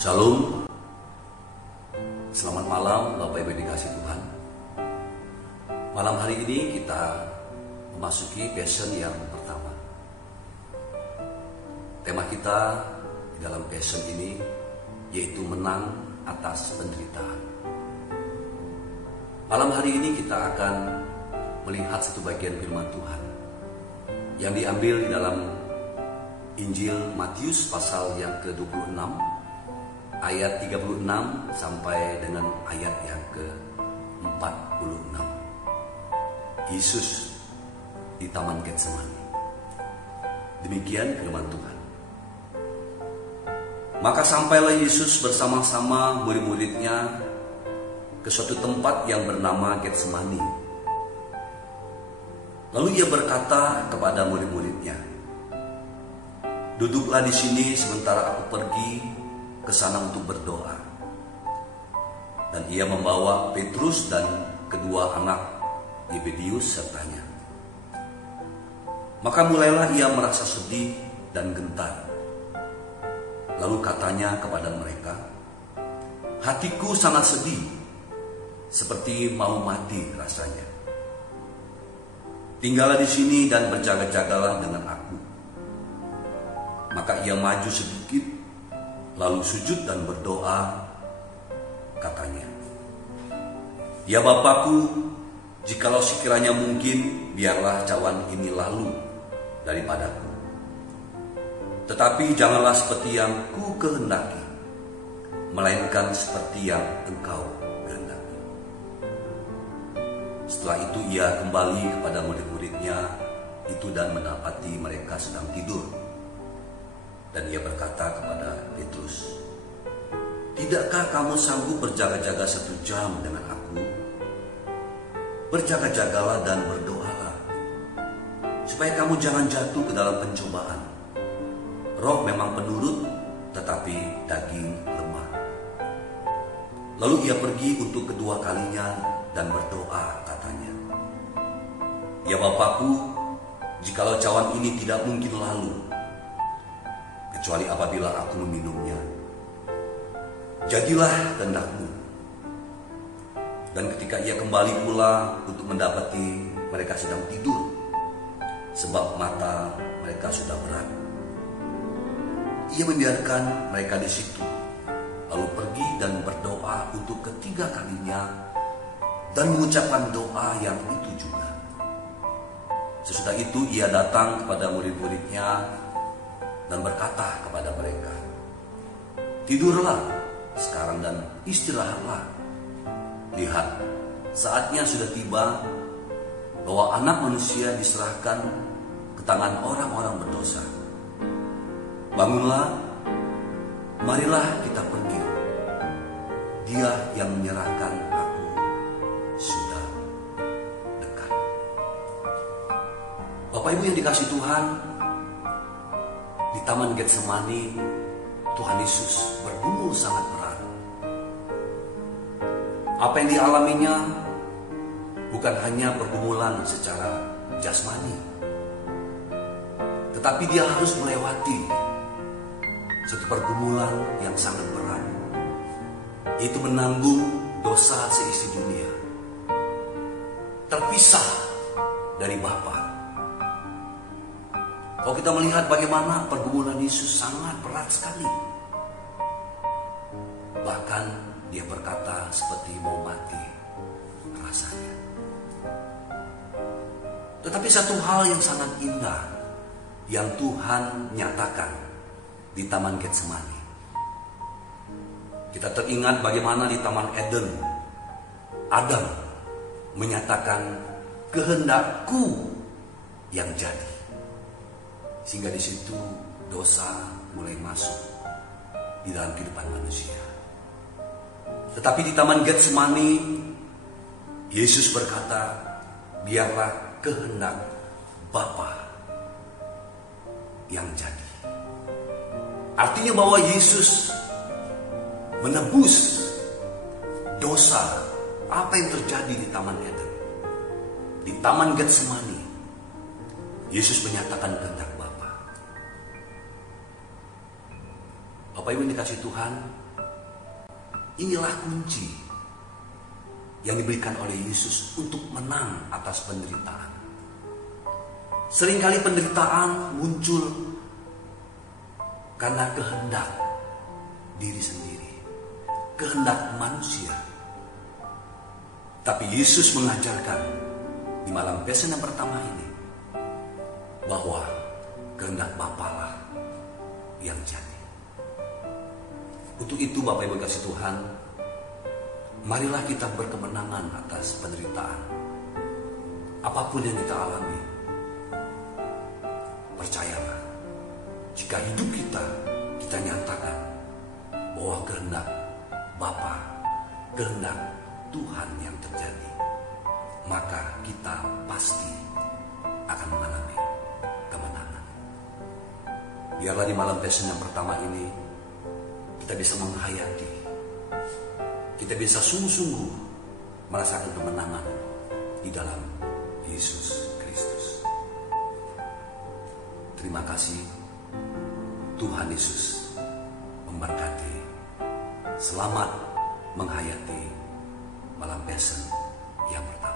Shalom, selamat malam Bapak Ibu dikasih Tuhan. Malam hari ini kita memasuki passion yang pertama. Tema kita di dalam passion ini yaitu menang atas penderitaan. Malam hari ini kita akan melihat satu bagian firman Tuhan yang diambil di dalam Injil Matius pasal yang ke-26 ayat 36 sampai dengan ayat yang ke-46. Yesus di Taman Getsemani. Demikian firman Tuhan. Maka sampailah Yesus bersama-sama murid-muridnya ke suatu tempat yang bernama Getsemani. Lalu ia berkata kepada murid-muridnya, "Duduklah di sini sementara aku pergi ke sana untuk berdoa." Dan ia membawa Petrus dan kedua anak Yebedeus sertanya. Maka mulailah ia merasa sedih dan gentar. Lalu katanya kepada mereka, "Hatiku sangat sedih, seperti mau mati rasanya. Tinggallah di sini dan berjaga-jagalah dengan aku." Maka ia maju sedikit, lalu sujud dan berdoa, katanya, "Ya Bapakku, jikalau sekiranya mungkin, biarlah cawan ini lalu daripadaku. Tetapi janganlah seperti yang ku kehendaki, melainkan seperti yang Engkau kehendaki." Setelah itu ia kembali kepada murid-muridnya itu dan mendapati mereka sedang tidur. Dan ia berkata kepada Petrus, "Tidakkah kamu sanggup berjaga-jaga 1 jam dengan aku? Berjaga-jagalah dan berdoalah, supaya kamu jangan jatuh ke dalam pencobaan. Roh memang penurut, tetapi daging lemah." Lalu ia pergi untuk kedua kalinya dan berdoa, katanya, "Ya Bapakku, jikalau cawan ini tidak mungkin lalu, kecuali apabila aku meminumnya, jadilah kehendak-Mu." Dan ketika ia kembali pula untuk mendapati mereka sedang tidur, sebab mata mereka sudah berat, ia membiarkan mereka di situ, lalu pergi dan berdoa untuk ketiga kalinya dan mengucapkan doa yang itu juga. Sesudah itu ia datang kepada murid-muridnya dan berkata kepada mereka, "Tidurlah sekarang dan istirahatlah. Lihat, saatnya sudah tiba bahwa Anak Manusia diserahkan ke tangan orang-orang berdosa. Bangunlah, marilah kita pergi. Dia yang menyerahkan aku sudah dekat." Bapak Ibu yang dikasihi Tuhan, di Taman Getsemani, Tuhan Yesus bergumul sangat berat. Apa yang dialaminya bukan hanya pergumulan secara jasmani, tetapi dia harus melewati satu pergumulan yang sangat berat, yaitu menanggung dosa seisi dunia, terpisah dari Bapa. Kalau kita melihat bagaimana pergumulan Yesus sangat berat sekali. Bahkan dia berkata seperti mau mati rasanya. Tetapi satu hal yang sangat indah yang Tuhan nyatakan di Taman Getsemani. Kita teringat bagaimana di Taman Eden, Adam menyatakan, "Kehendak-Ku yang jadi." Sehingga di situ dosa mulai masuk di dalam kehidupan manusia. Tetapi di Taman Getsemani, Yesus berkata, "Biarlah kehendak Bapa yang jadi." Artinya bahwa Yesus menebus dosa apa yang terjadi di Taman Eden. Di Taman Getsemani, Yesus menyatakan kehendak Bapa. Bapak Ibu yang dikasihi Tuhan, inilah kunci yang diberikan oleh Yesus untuk menang atas penderitaan. Seringkali penderitaan muncul karena kehendak diri sendiri, kehendak manusia. Tapi Yesus mengajarkan di malam Pesen yang pertama ini bahwa kehendak Bapa lah yang jadi. Untuk itu Bapak Ibu kasih Tuhan, marilah kita berkemenangan atas penderitaan. Apapun yang kita alami, percayalah, jika hidup kita nyatakan bahwa kehendak Bapa, kehendak Tuhan yang terjadi, maka kita pasti akan mengalami kemenangan. Biarlah di malam Pesen yang pertama ini kita bisa menghayati, kita bisa sungguh-sungguh merasakan kemenangan di dalam Yesus Kristus. Terima kasih, Tuhan Yesus memberkati. Selamat menghayati malam Pesen yang pertama.